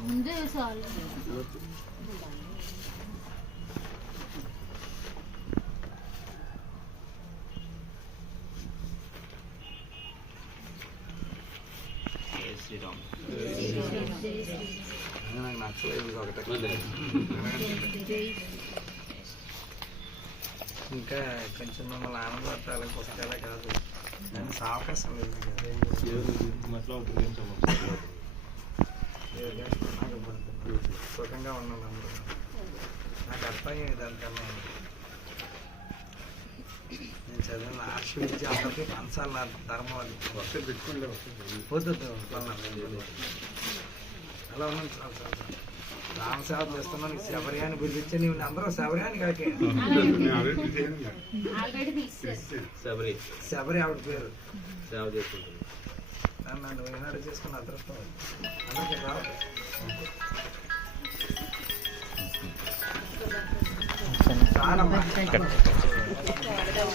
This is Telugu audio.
ముందే చాలు శ్రీరామ్ నాకు నచ్చలేదు ఇది ఒకటే ఇంకా కొంచెం మమ్మల్ని ఆనందపడాలి పుస్తకాలే కాదు. నేను అవకాశం లేదు సుఖంగా ఉన్నాను అందరూ. నాకు అర్థమయ్యేది దానికన్నా నేను చదివిన విద్య అందరికీ పంచాలి నా ధర్మం అది. కొన్నాను. అలా ఉన్నాను చాలు చాలు చాలు. రామ సేవ చేస్తున్నాను నీకు శబరి అని పిలిపించే నీవు అందరూ శబరి అని కాకే. శబరి. శబరి ఆవిడ పేరు. సేవ చేసుకుంటుంది నన్ను ఈనాడు చేసుకున్న అదృష్టం అది. అందరికీ రావాలి చాలా